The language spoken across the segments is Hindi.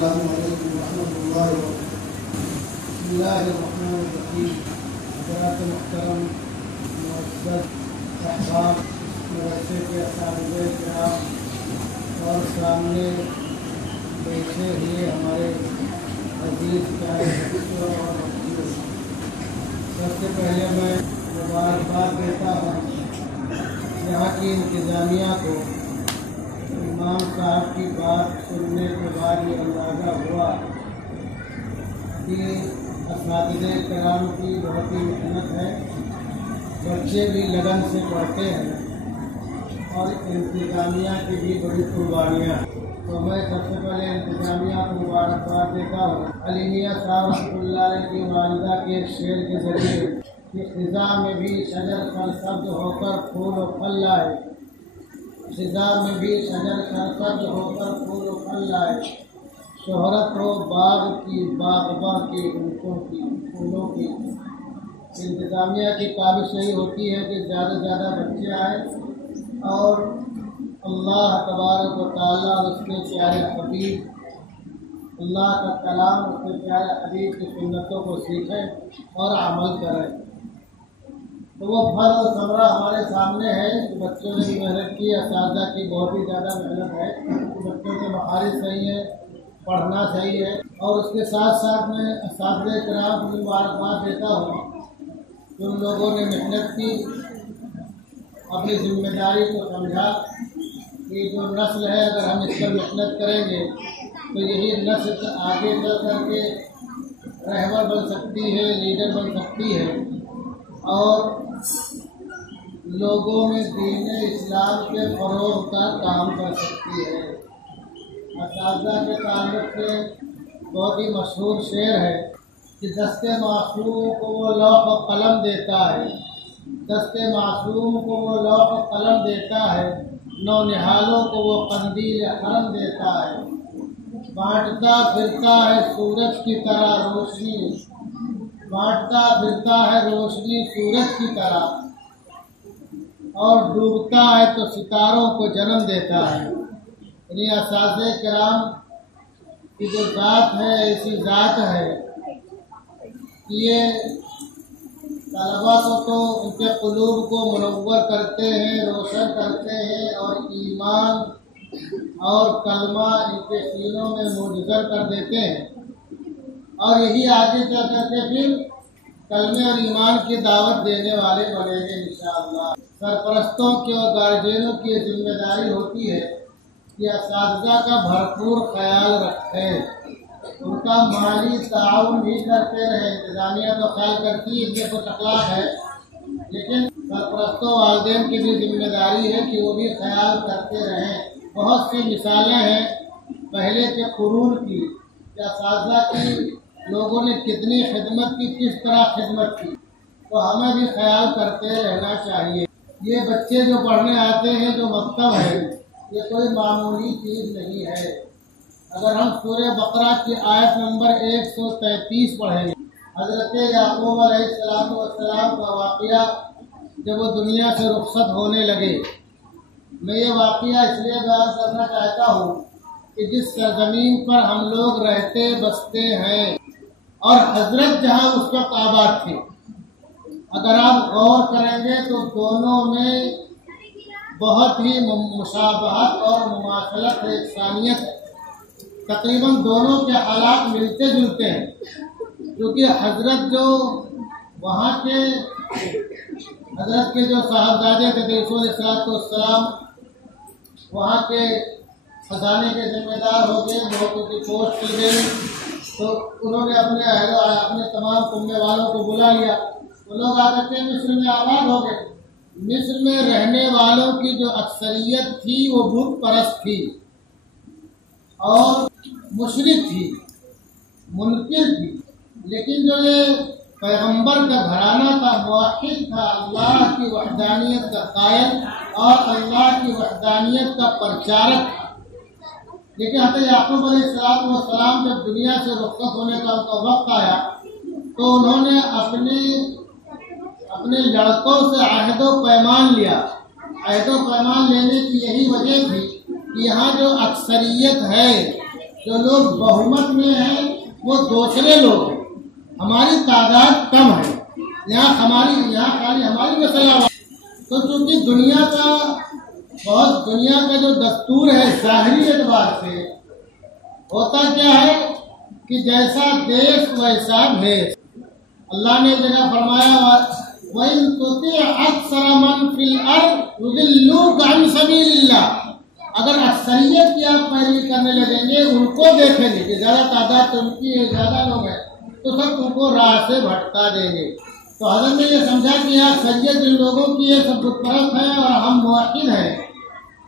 अस्सलामु अलैकुम रहमतुल्लाहि व बिस्मिल्लाहिर्रहमानिर्रहीम। हज़रात मुहतरम मुअज़्ज़ज़ अहबाब मदरसे के असातिज़े किराम और सामने बैठे हुए हमारे अज़ीज़ प्यारे बच्चों और बच्चियों, सबसे पहले मैं मुबारकबाद देता हूँ यहाँ की इंतज़ामिया को। इमाम साहब की बात सुनने के बाद ये अंदाज़ा हुआ कि असातिज़े किराम की बहुत ही मेहनत है, बच्चे भी लगन से पढ़ते हैं और इंतज़ामिया की भी बड़ी कुर्बानियाँ। तो मैं सबसे पहले इंतज़ामिया को मुबारकबाद देता हूँ। अली मियां साहब रहमतुल्लाह अलैह की वालिदा के शेर के ज़रिए कि ख़िज़ा में भी शजर सरसब्ज़ होकर फूल और फल लाए, ख़िज़ा में भी शजर सरसब्ज़ होकर फूल और फल लाए, शोहरत हो बाग की बाग़बां की उनकों की फूलों की। इंतज़ामिया की काबिश यही होती है कि ज़्यादा से ज़्यादा बच्चे आए और अल्लाह तबारक व तआला और उसके प्यारे हबीब, अल्लाह का कलाम, उसके प्यारे हबीब की सुन्नतों को सीखें और अमल करें। तो वो फल और समरा हमारे सामने है कि बच्चों ने भी मेहनत की, असातिज़ा की बहुत ही ज़्यादा मेहनत है। तो बच्चों के महारिज सही है, पढ़ना सही है। और उसके साथ साथ मैं असातिज़े किराम को मुबारकबाद देता हूँ कि उन लोगों ने मेहनत की, अपनी जिम्मेदारी को समझा कि जो नस्ल है अगर हम इस पर मेहनत करेंगे तो यही नस्ल आगे चल करके रहबर बन सकती है, लीडर बन सकती है और लोगों में दीन इस्लाम के फ़रोग़ का काम कर सकती है। असातिज़ा के ताल्लुक़ से बहुत ही मशहूर शेर है कि दस्ते मासूम को वो लौह व कलम देता है, दस्ते मासूम को वो लौह व कलम देता है, नौनिहालों को वो कंदील हरम देता है। बांटता फिरता है सूरज की तरह रोशनी, बांटता फिरता है रोशनी सूरज की तरह, और डूबता है तो सितारों को जन्म देता है। यानी असातिज़े किराम की जो ज़ात है ऐसी ज़ात है कि ये तलबा को तो उनके क़ुलूब को मुनव्वर करते हैं, रोशन करते हैं और ईमान और कलमा इनके सीनों में मुजज़्ज़र कर देते हैं और यही आगे चल करके फिर कलमे और ईमान की दावत देने वाले बनेंगे इंशाअल्लाह। सरपरस्तों की और गार्जियनों की जिम्मेदारी होती है कि असातिज़ा का भरपूर ख्याल रखें, उनका माली ताउन भी करते रहें। इंतज़ामिया तो ख्याल करती है, इनके कुछ अखलाक है, लेकिन सरपरस्तों वालिदैन की भी जिम्मेदारी है कि वो भी ख्याल करते रहें। बहुत सी मिसालें हैं पहले के कुरून की कि असातिज़ा की लोगों ने कितनी खिदमत की, किस तरह खिदमत की, तो हमें भी ख्याल करते रहना चाहिए। ये बच्चे जो पढ़ने आते हैं, जो मकतब है, ये कोई मामूली चीज़ नहीं है। अगर हम सूरह बकरा की आयत नंबर 133 पढ़ेंगे, हज़रत याक़ूब अलैहिस्सलाम का वाक़या जब वो दुनिया से रुखसत होने लगे। मैं ये वाक़या इसलिए बयान करना चाहता हूँ कि जिस सरज़मीन पर हम लोग रहते बसते हैं और हज़रत जहाँ उस वक्त आबाद थे, अगर आप गौर करेंगे तो दोनों में बहुत ही मुशाबहत और मुमासलत है, एकसानियत है। तकरीबन दोनों के हालात मिलते जुलते हैं, क्योंकि हज़रत जो वहाँ के हज़रत के जो साहबजादे थे अलैहिस्सलाम वहाँ के खजाने के जिम्मेदार हो गए, बहुत की पोस्ट की गई, तो उन्होंने अपने तमाम कुम्बे वालों को बुला लिया। वो लोग आकर के मिस्र में आबाद हो गए। मिस्र में रहने वालों की जो अक्सरियत थी वो बुत परस्त थी और मुशरिक थी, मुनकिर थी। लेकिन जो ये पैगंबर का घराना था, मुवहिद था, अल्लाह की वहदानियत का कायल और अल्लाह की वहदानियत का प्रचारक था। लेकिन हज़रत याक़ूब अलैहिस्सलाम जब दुनिया से रुखसत होने का उनका वक्त आया तो उन्होंने अपने लड़कों से अहद व पैमान लिया। अहद व पैमान लेने की यही वजह थी कि यहाँ जो अक्सरियत है जो लोग बहुमत में हैं वो दूसरे लोग हैं, हमारी तादाद कम है, यहाँ खाली हमारी मसला। तो चूंकि दुनिया का जो दस्तूर है ज़ाहिरी एतबार से होता क्या है कि जैसा देश वैसा भेष। अल्लाह ने जगह फरमाया वइन तुति अक्सर मन फिल अर्द युदिल्लूका अन सबीलिल्लाह, अगर अक्सरियत की आप पैरवी करने लगेंगे, उनको देखेंगे कि ज़्यादा तादाद तो उनकी है, ज़्यादा लोग हैं, तो सब तुमको राह से भटका देंगे। तो हज़रत ने ये समझा कि यहाँ अक्सरियत जिन लोगों की है सब बुतपरस्त हैं और हम मुवक्किल हैं,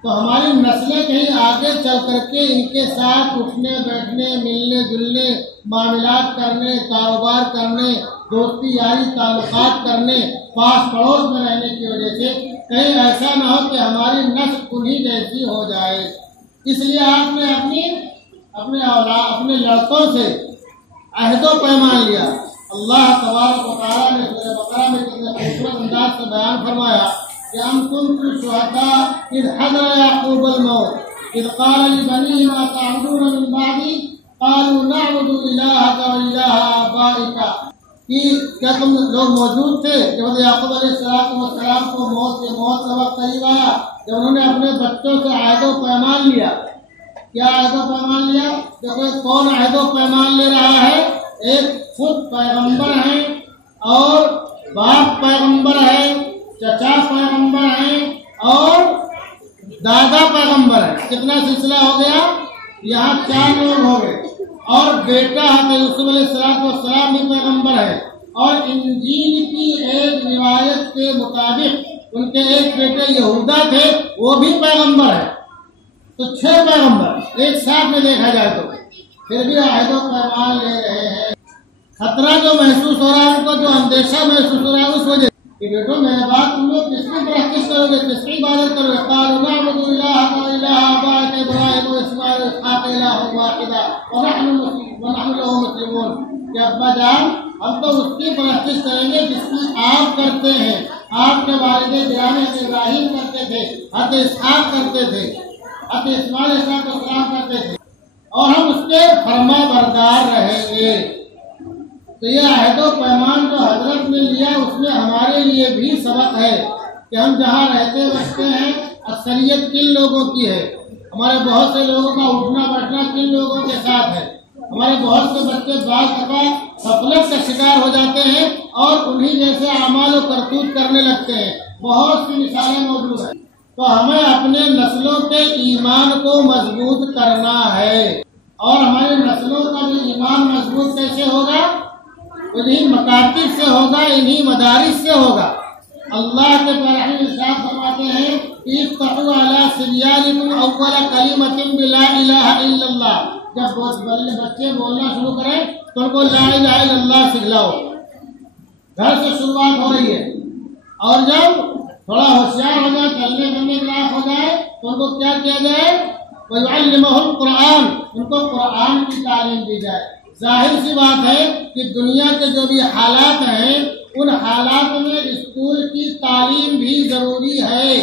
तो हमारी नस्लें कहीं आगे चल करके इनके साथ उठने बैठने मिलने जुलने मामलात करने कारोबार करने दोस्ती यारी ताल्लुकात करने पास पड़ोस में रहने की वजह से कहीं ऐसा न हो कि हमारी नस्ल उन्हीं जैसी हो जाए। इसलिए आपने अपने लड़कों से अहदो पैमान लिया। अल्लाह तबारक व तआला ने सूरह बकरा में कितने खूबसूरत अंदाज से बयान फरमाया कि हम कुन्तुम शुहदा इज़ हज़रा याक़ूबुल मौत इज़ क़ाल लिबनीही मा तअबुदून मिन बअदी क़ालू नअबुदु इलाहका व इलाहा आबाइका, कि क्या तुम लोग मौजूद थे जब याक़ूब अलैहिस्सलाम को मौत का वक्त करीब आया, जब उन्होंने अपने बच्चों से अहदो पैमान लिया। क्या अहदो पैमान लिया? देखो कौन अहदो पैमान ले रहा है? एक खुद पैगंबर है और बाप पैगंबर है, चचा पैगंबर है और दादा पैगंबर है। कितना सिलसिला हो गया? यहाँ 4 लोग हो गए। और बेटा हज़रत यूसुफ अलैहिस्सलाम भी पैगंबर है। और इंजील की एक रिवायत के मुताबिक उनके एक बेटे यहूदा थे, वो भी पैगंबर है। तो 6 पैगंबर एक साथ में देखा जाए तो फिर भी अहदो पैमान ले रहे हैं। खतरा जो महसूस हो रहा है उनको, जो अंदेशा महसूस हो रहा है उस वजह कि बेटो मेरे बात तुम लोग किसकी प्रैक्टिस करोगे, किसकी इबादत करोगे? क़ालू नअबुदु इलाहका व इलाहा आबाइका इब्राहीम व इस्माईल व इसहाक़ इलाहन वाहिदा व नहनु लहू मुस्लिमून। कि अब्बा जान हम तो उसकी प्रैक्टिस करेंगे जिसकी आप करते हैं, आपके वालिद गिरामी इब्राहीम करते थे, हज़रत इसहाक़ करते थे, हज़रत इस्माईल अलैहिस्सलाम करते थे, और हम उसके फरमा बरदार रहेंगे। तो यह अहदो पैमान जो हजरत ने लिया उसमें हमारे लिए भी सबक है कि हम जहाँ रहते बसते हैं अक्सरियत किन लोगों की है। हमारे बहुत से लोगों का उठना बैठना किन लोगों के साथ है। हमारे बहुत से बच्चे बाल दफा गफलत का शिकार हो जाते हैं और उन्हीं जैसे अमाल और करतूत करने लगते हैं। बहुत सी मिसालें मौजूद हैं। तो हमें अपने नस्लों के ईमान को मजबूत करना है। और हमारी नस्लों का जो ईमान मजबूत कैसे होगा? इन्हीं मकातिब से होगा, इन्हीं मदारिस से होगा। अल्लाह के प्यारे इरशाद फरमाते हैं इत्तक़ू अला सिब्यानिकुम अव्वल कलिमतिन बिला इलाहा इल्लल्लाह। जब बच्चे बोलना शुरू करें तो उनको ला इलाहा इल्लल्लाह सिखलाओ। घर से शुरुआत हो रही है। और जब थोड़ा होशियार हो जाए, चलने फिरने के लायक हो जाए, तो उनको क्या किया जाए? वयुअल्लिमुहुल कुरान, उनको कुरान की तालीम दी जाए। जाहिर सी बात है कि दुनिया के जो भी हालात हैं उन हालात में स्कूल की तालीम भी जरूरी है,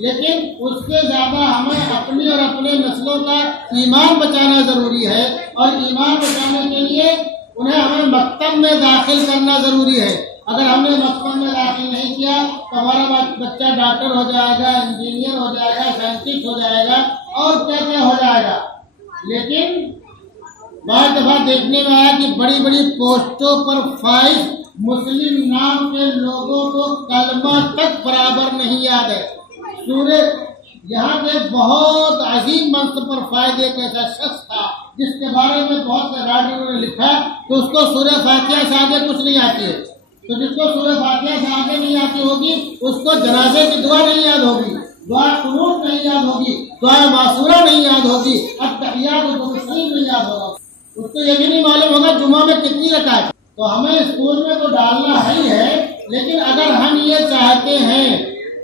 लेकिन उससे ज्यादा हमें अपनी और अपने नस्लों का ईमान बचाना जरूरी है। और ईमान बचाने के लिए हमें मकतब में दाखिल करना जरूरी है। अगर हमने मकतब में दाखिल नहीं किया तो हमारा बच्चा डॉक्टर हो जाएगा, इंजीनियर हो जाएगा, साइंटिस्ट हो जाएगा और क्या क्या हो जाएगा। लेकिन बहुत दफा देखने में आया कि बड़ी बड़ी पोस्टों पर फाइज मुस्लिम नाम के लोगों को कलमा तक बराबर नहीं याद है। यहाँ के बहुत अजीम मंच पर फायदे एक ऐसा शख्स था जिसके बारे में बहुत से राइटरों ने लिखा तो उसको सूरह फातिहा से आगे कुछ नहीं आती है। तो जिसको सूरह फातिहा से आगे नहीं आती होगी उसको जनाजे की दुआ नहीं याद होगी, दुआ कुनूत नहीं याद होगी, दुआ मासूरा नहीं याद होगी, अत्तहियात व तस्लीम नहीं याद होगा। उसको ये भी नहीं मालूम होगा जुमा में कितनी रकात। तो हमें स्कूल में तो डालना ही है, लेकिन अगर हम ये चाहते हैं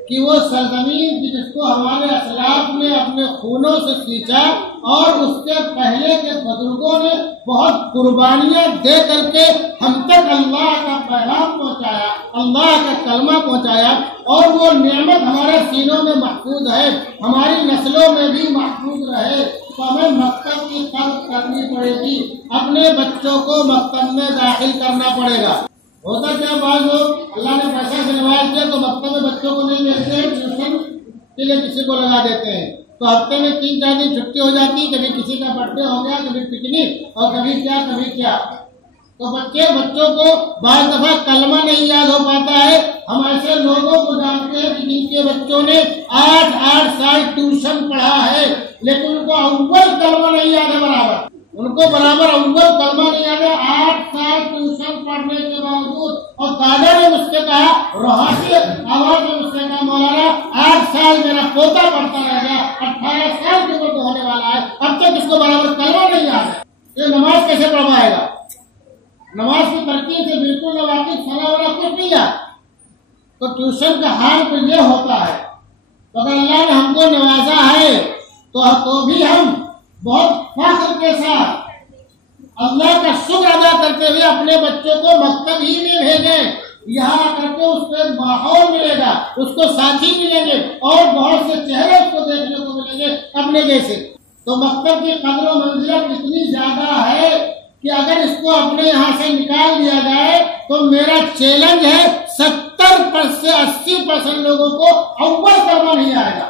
कि वो सरजमीन जिसको हमारे असलाफ ने अपने खूनों से खींचा और उससे पहले के बुजुर्गों ने बहुत कुर्बानियां दे करके हम तक अल्लाह का पैगाम पहुंचाया, अल्लाह का कलमा पहुंचाया, और वो नेमत हमारे सीनों में महफूज है, हमारी नस्लों में भी महफूज रहे। तो हमें मकतब की तर्क करनी पड़ेगी, अपने बच्चों को मकतब में दाखिल करना पड़ेगा। होता क्या, बात लोग अल्लाह ने पैसा से नवाज किया तो मकतब में बच्चों को नहीं भेजते हैं, ट्यूशन के लिए किसी को लगा देते हैं, तो हफ्ते में 3-4 दिन छुट्टी हो जाती है, कभी किसी का बर्थडे हो गया, कभी पिकनिक, और कभी क्या। तो बच्चों को बार दफा कलमा नहीं याद हो पाता है। हम ऐसे लोगों को जानते हैं कि जिनके बच्चों ने 8 साल ट्यूशन पढ़ा है, लेकिन उनको अव्वल कलमा नहीं याद है बराबर, उनको बराबर अव्वल कलमा नहीं याद है। 8 साल ट्यूशन पढ़ने के बावजूद, और दादा ने मुझसे कहा, रोहासी आवाज में मुझसे कहा, मौलाना 8 साल मेरा पोता पढ़ता रह गया, 18 साल की उम्र तो होने वाला है, अब तक इसको बराबर कलमा नहीं याद है, ये नमाज कैसे पढ़ पाएगा? नमाज की तरकीब से बिल्कुल वाकिफ, सना वाला कुछ नहीं याद। तो ट्यूशन का हाल तो ये होता है। तो अगर अल्लाह ने हमको नवाजा है तो भी हम बहुत फख्र के साथ अल्लाह का शुक्र अदा करते हुए अपने बच्चों को मकतब ही में भेजें। यहाँ करके उसको माहौल मिलेगा, उसको साथी मिलेंगे, और बहुत से चेहरे उसको देखने को मिलेंगे अपने जैसे। तो मकतब की कदर और मंजिलत इतनी ज्यादा है कि अगर इसको अपने यहाँ से निकाल दिया जाए तो मेरा चैलेंज है 70 से 80% लोगों को अव्वल कलमा नहीं आएगा,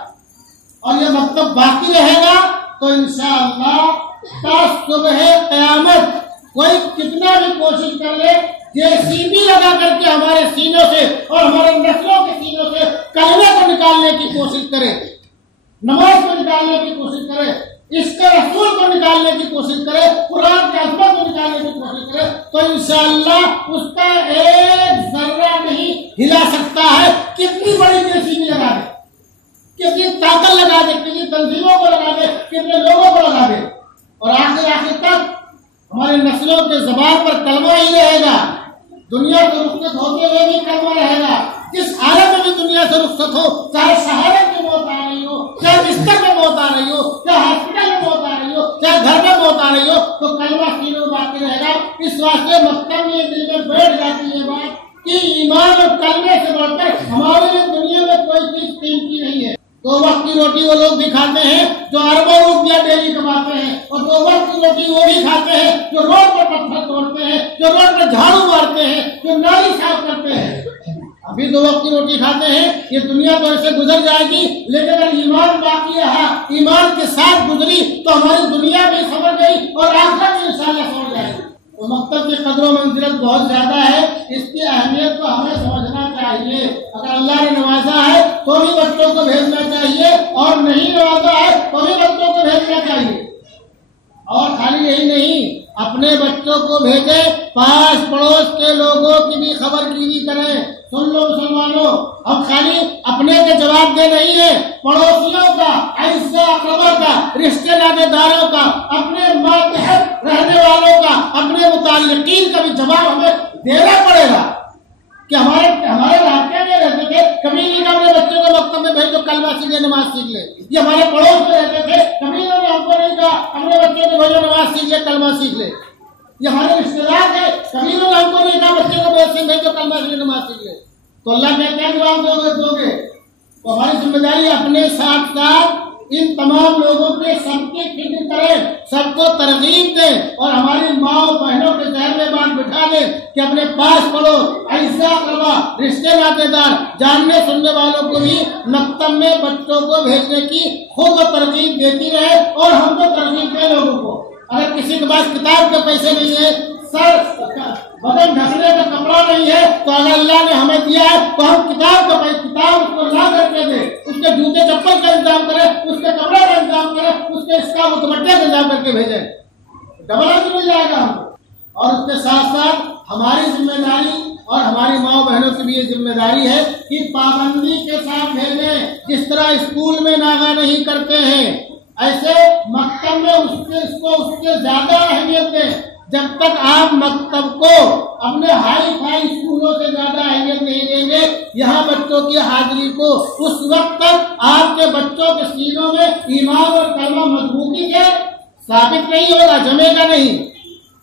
और ये मकतब बाकी रहेगा तो इंशाअल्लाह सुबह क़यामत कोई कितना भी कोशिश कर ले, जेसीबी लगा करके हमारे सीनों से और हमारे नस्लों के सीनों से कलमे को निकालने की कोशिश करे, नमाज को निकालने की कोशिश करे, इसके रसूल को निकालने की कोशिश करे, कुरान के अज़मत को निकालने की कोशिश करे, तो इंशाअल्लाह उसका एक जर्रा नहीं हिला सकता है। कितनी बड़ी जेसीबी लगा दे, कितनी ताकत लगा दे, कितनी तंजीमों को लगा दे, कितने लोगों को लगा दे, और आखिर तक हमारे नस्लों के ज़बान पर कलमा ही रहेगा। दुनिया से रुखसत होते हुए भी कलमा रहेगा। जिस हालत में भी दुनिया से रुखसत हो, चाहे शहादत की मौत आ रही हो, चाहे बिस्तर में मौत आ रही हो, चाहे हॉस्पिटल में मौत आ रही हो, चाहे घर में मौत आ रही हो, तो कलमा सीनों बाकी रहेगा। इस वास्ते मकतब में दिल में बैठ जाती है बात कि ईमान और कलमे से बढ़कर हमारे लिए दुनिया में कोई चीज कीमती नहीं है। 2 वक्त की रोटी वो लोग भी खाते हैं जो अरबों रुपया डेली कमाते हैं, और 2 वक्त की रोटी वो भी खाते हैं जो रोड पर पत्थर तोड़ते हैं, जो रोड पर झाड़ू मारते हैं, जो नाली साफ करते हैं। अभी 2 वक्त की रोटी खाते हैं, ये दुनिया तो ऐसे गुजर जाएगी, लेकिन अगर ईमान बाकी रहा, ईमान के साथ गुजरी, तो हमारी दुनिया भी समझ गई और आखिरत भी इंशाअल्लाह समझ जाएगी। तो मकतब की कदर मंजिलत बहुत ज्यादा है, इसकी अहमियत को हमें समझना चाहिए। अगर अल्लाह ने नवाजा है तो भी बच्चों को भेजना चाहिए, और नहीं नवाजा है तो भी बच्चों को भेजना चाहिए। और खाली यही नहीं, अपने बच्चों को भेजे, पास पड़ोस के लोगों की भी खबरगिरी करें। सुन लो मुसलमानों, हम खाली अपने के जवाब दे नहीं है, पड़ोसियों का, ऐसा अक़रबा का, रिश्ते नातेदारों का, अपने मातहत रहने वालों का, अपने मुताल्लिकीन का भी जवाब हमें देना पड़ेगा। कि हमारे इलाके में रहते थे, कभी नहीं अपने बच्चों को मकतब में भेज दो, कलमा सीख ले, नमाज सीख ले। ये हमारे पड़ोस में रहते थे, कभी इन्होंने हमको नहीं कहा अपने बच्चों को भेजो, नमाज सीख ले, कलमा सीख ले। ये हमारे रिश्तेदार थे, कभी इन्होंने हमको नहीं कहा बच्चों को भेजो, कलमा सीख ले, नमाज सीख ले। तो अल्लाह क्या जवाब दोगे? तो हमारी जिम्मेदारी अपने साथ साथ इन तमाम लोगों के सबकी फिक्र करें, सबको तरगीब दें, और हमारी माँ बहनों के जहन में बात बिठा दें कि अपने पास पड़ोस, ऐसा करवा, रिश्ते नातेदार, जानने सुनने वालों को भी मकतब में बच्चों को भेजने की खुद तरगीब देती रहे, और हमको तरगीब दें लोगों को। अगर किसी के पास किताब के पैसे नहीं है, सर बदन ढकने का कपड़ा नहीं है, तो अगर अल्लाह ने हमें दिया है तो हम किताब उसको ला करके दे, उसके जूते चप्पल का इंतजाम करें, उसके कपड़े का इंतजाम करें, उसके स्काफ दुपट्टे का इंतजाम करके भेजें, डबल अजर मिल जाएगा हमको। और उसके साथ साथ हमारी जिम्मेदारी और हमारी माँ बहनों की भी ये जिम्मेदारी है कि पाबंदी के साथ भेजें। जिस तरह स्कूल में नागा नहीं करते हैं, ऐसे मकतब में उसके ज्यादा अहमियत दें। जब तक आप मकतब को अपने हाई फाई स्कूलों से ज्यादा अहमियत नहीं देंगे, यहाँ बच्चों की हाजिरी को, उस वक्त तक आपके बच्चों के सीनों में ईमान और कलमा मजबूती से साबित नहीं होगा, जमेगा नहीं।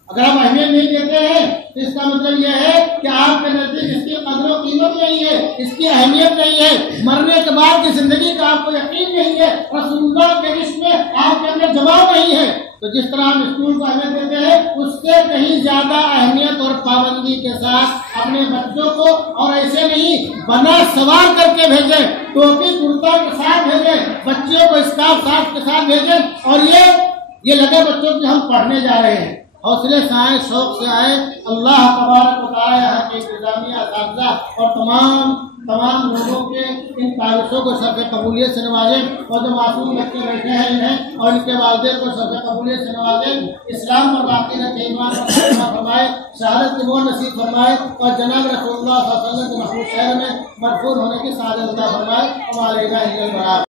अगर आप अहमियत नहीं देते हैं तो इसका मतलब यह है कि आपके नजदीक इसकी कदर और कीमत नहीं है, इसकी अहमियत नहीं है, मरने के बाद की जिंदगी का आपको यकीन नहीं है, रसूलुल्लाह के इश्क में आपके अंदर जवाब नहीं है। तो जिस तरह हम स्कूल को अहमियत देते हैं, उससे कहीं ज्यादा अहमियत और पाबंदी के साथ अपने बच्चों को, और ऐसे नहीं बना सवार करके भेजें, टोपी कुर्ता के साथ भेजें, बच्चों को स्कार्फ साथ के साथ भेजें, और ये लगे बच्चों की हम पढ़ने जा रहे हैं। हौसले से आए, शौक से आए। अल्लाह तबारक व तआला यहाँ के इंतजामिया असातिज़ा और तमाम लोगों के इन काविशों को सबसे कबूलियत से नवाजे, और जो मासूम बच्चे बैठे हैं इन्हें और इनके वालिदैन को सबसे कबूलियत से नवाजे, इस्लाम पर बाकी रखे, ईमान पर फरमाए, शहादत की मोहर नसीब फरमाए, और जनाब रसूलुल्लाह सल्लल्लाहु अलैहि वसल्लम के महफूज शहर में मरफून होने की सआदत अता फरमाए।